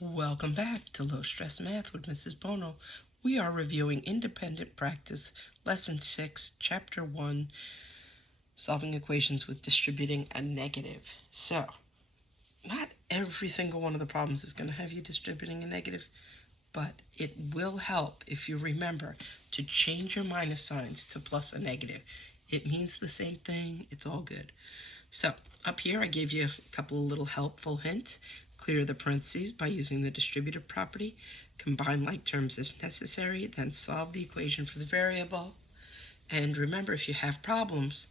Welcome back to Low Stress Math with Mrs. Bono. We are reviewing Independent Practice, Lesson 6, Chapter 1, Solving Equations with Distributing a Negative. So, not every single one of the problems is going to have you distributing a negative, but it will help if you remember to change your minus signs to plus a negative. It means the same thing. It's all good. So, up here I gave you a couple of little helpful hints. Clear the parentheses by using the distributive property. Combine like terms if necessary, then solve the equation for the variable. And remember, if you have problems,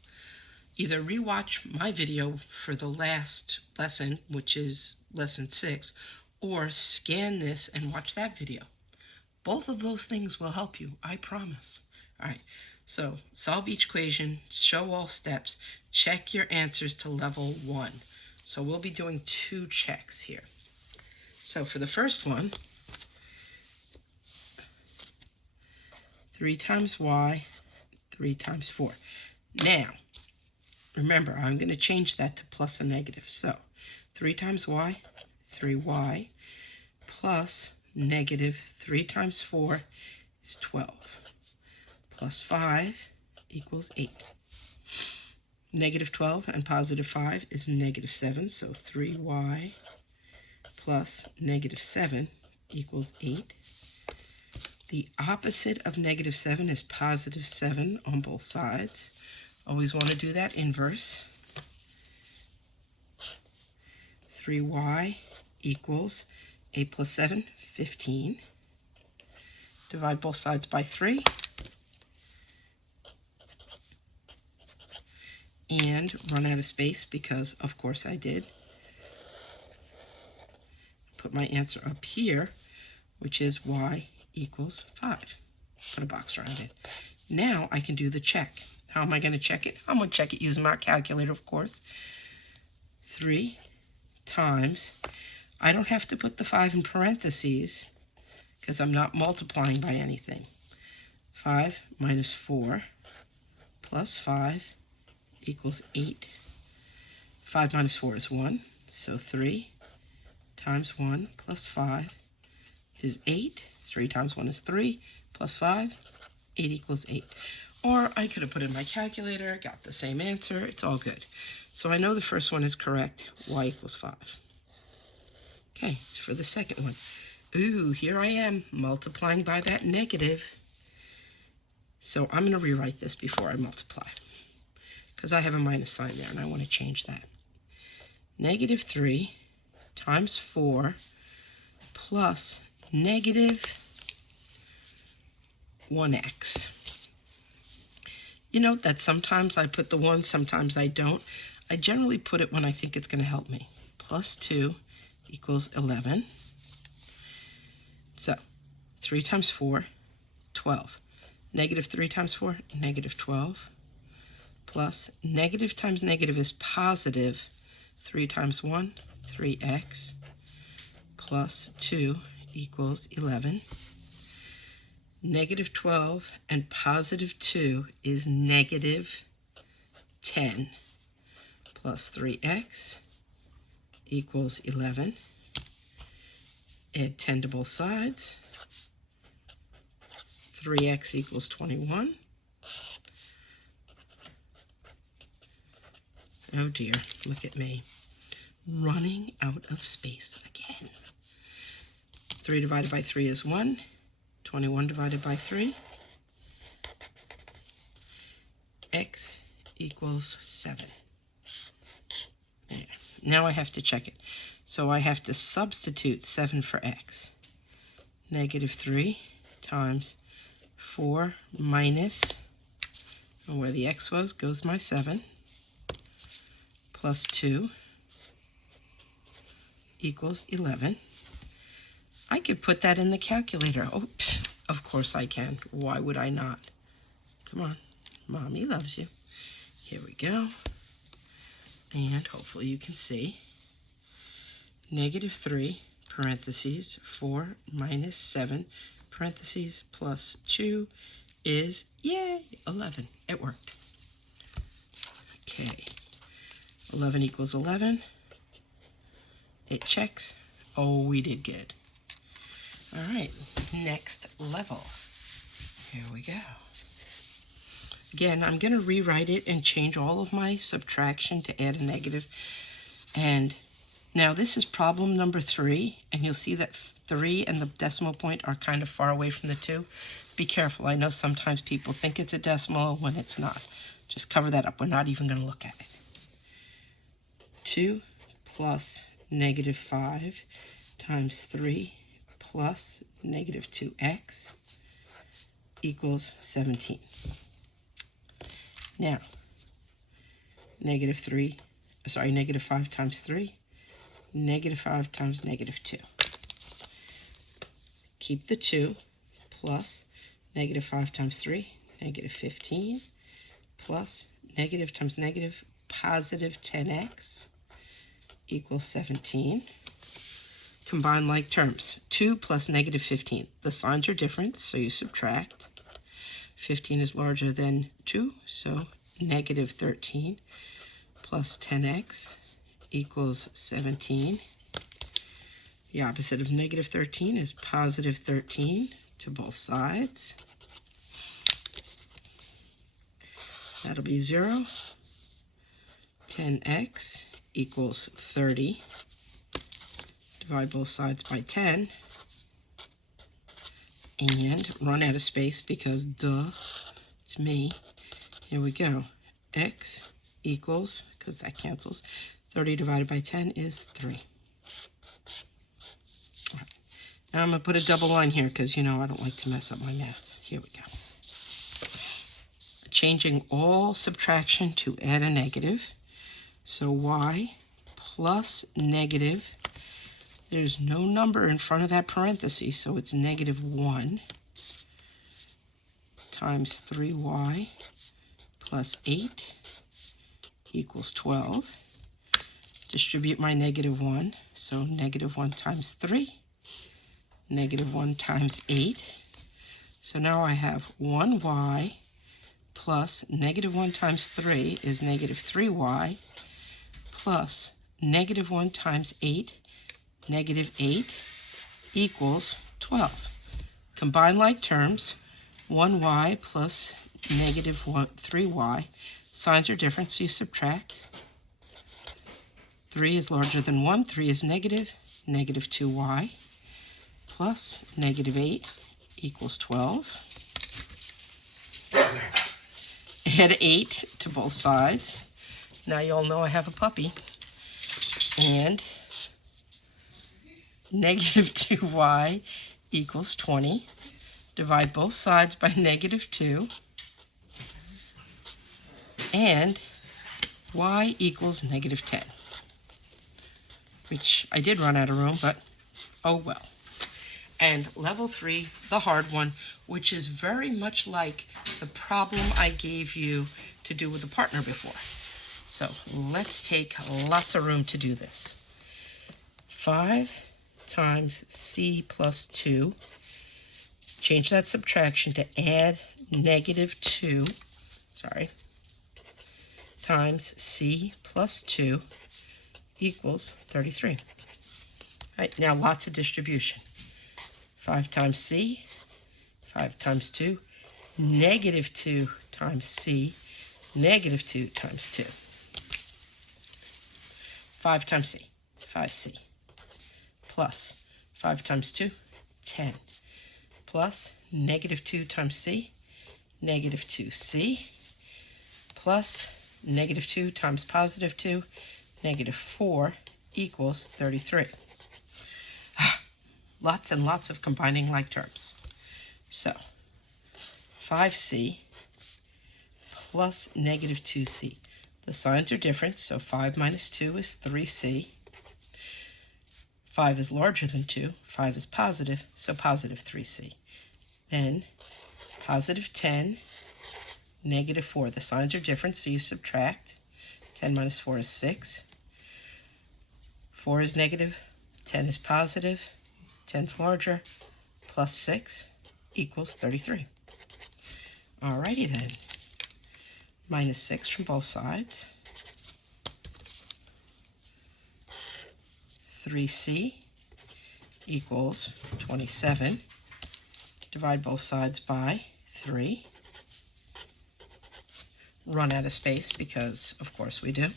either rewatch my video for the last lesson, which is lesson 6, or scan this and watch that video. Both of those things will help you, I promise. All right, so solve each equation, show all steps, check your answers to level 1. So we'll be doing 2 checks here. So for the first one, 3 times y, 3 times 4. Now, remember, I'm going to change that to plus a negative. So 3 times y, 3y, plus negative 3 times 4 is 12. Plus 5 equals 8. Negative 12 and positive 5 is negative 7, so 3y plus negative 7 equals 8. The opposite of negative 7 is positive 7 on both sides. Always want to do that inverse. 3y equals 8 plus 7, 15. Divide both sides by 3. And run out of space because, of course, I did. Put my answer up here, which is y equals 5. Put a box around it. Now I can do the check. How am I going to check it? I'm going to check it using my calculator, of course. 3 times, I don't have to put the 5 in parentheses because I'm not multiplying by anything. 5 minus 4 plus 5 equals 8. 5 minus 4 is 1, so 3 times 1 plus 5 is 8. 3 times 1 is 3, plus 5, 8 equals 8. Or I could have put in my calculator, got the same answer, it's all good. So I know the first one is correct, y equals 5. Okay, for the second one. Ooh, here I am, multiplying by that negative. So I'm going to rewrite this before I multiply, because I have a minus sign there, and I want to change that. Negative 3 times 4 plus negative 1x. You note that sometimes I put the 1, sometimes I don't. I generally put it when I think it's going to help me. Plus 2 equals 11. So 3 times 4, 12. Negative 3 times 4, negative 12. Plus negative times negative is positive. 3 times 1, 3x. Plus 2 equals 11. Negative 12 and positive 2 is negative 10. Plus 3x equals 11. Add 10 to both sides. 3x equals 21. Oh dear, look at me. Running out of space again. 3 divided by 3 is 1. 21 divided by 3. X equals 7. There. Now I have to check it. So I have to substitute 7 for x. Negative 3 times 4 minus, and where the x was goes my 7, plus 2 equals 11. I could put that in the calculator. Oops, of course I can. Why would I not? Come on, Mommy loves you. Here we go. And hopefully you can see. Negative 3, parentheses, 4 minus 7, parentheses, plus 2 is, yay, 11. It worked. Okay. 11 equals 11. It checks. Oh, we did good. All right, next level. Here we go. Again, I'm going to rewrite it and change all of my subtraction to add a negative. And now this is problem number 3, and you'll see that 3 and the decimal point are kind of far away from the 2. Be careful. I know sometimes people think it's a decimal when it's not. Just cover that up. We're not even going to look at it. 2 plus negative 5 times 3 plus negative 2x equals 17. Now, negative 5 times 3, negative 5 times negative 2. Keep the 2 plus negative 5 times 3, negative 15, plus negative times negative, positive 10x equals 17. Combine like terms. 2 plus negative 15. The signs are different, so you subtract. 15 is larger than 2, so negative 13 plus 10x equals 17. The opposite of negative 13 is positive 13 to both sides. That'll be 0. 10x equals 30. Divide both sides by 10. And run out of space because duh, it's me. Here we go. X equals, because that cancels, 30 divided by 10 is 3. All right. Now I'm going to put a double line here because, you know, I don't like to mess up my math. Here we go. Changing all subtraction to add a negative. So y plus negative, there's no number in front of that parenthesis, so it's negative 1 times 3y plus 8 equals 12. Distribute my negative 1, so negative 1 times 3, negative 1 times 8. So now I have 1y plus negative 1 times 3 is negative 3y plus negative 1 times 8, negative 8 equals 12. Combine like terms. 1y plus negative 3y. Signs are different, so you subtract. 3 is larger than 1. 3 is negative. Negative 2y plus negative 8 equals 12. Add 8 to both sides. Now you all know I have a puppy. And negative 2y equals 20. Divide both sides by negative 2. And y equals negative 10. Which I did run out of room, but oh well. And level 3, the hard one, which is very much like the problem I gave you to do with the partner before. So let's take lots of room to do this. 5 times c plus 2. Change that subtraction to add negative 2. Times c plus 2 equals 33. All right, now lots of distribution. 5 times c, 5 times 2, negative 2 times c, negative 2 times 2. 5 times c, 5c, plus 5 times 2, 10, plus negative 2 times c, negative 2c, plus negative 2 times positive 2, negative 4 equals 33. Lots and lots of combining like terms. So 5c plus negative 2c. The signs are different, so 5 minus 2 is 3c. 5 is larger than 2. 5 is positive, so positive 3c. Then positive 10, negative 4. The signs are different, so you subtract. 10 minus 4 is 6. 4 is negative, 10 is positive, 10 is larger, plus 6 equals 33. Alrighty then. Minus 6 from both sides. 3c equals 27. Divide both sides by 3. Run out of space because, of course, we do.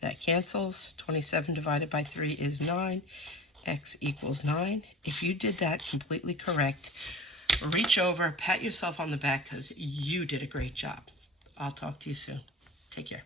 That cancels. 27 divided by 3 is 9. X equals 9. If you did that completely correct, reach over, pat yourself on the back because you did a great job. I'll talk to you soon. Take care.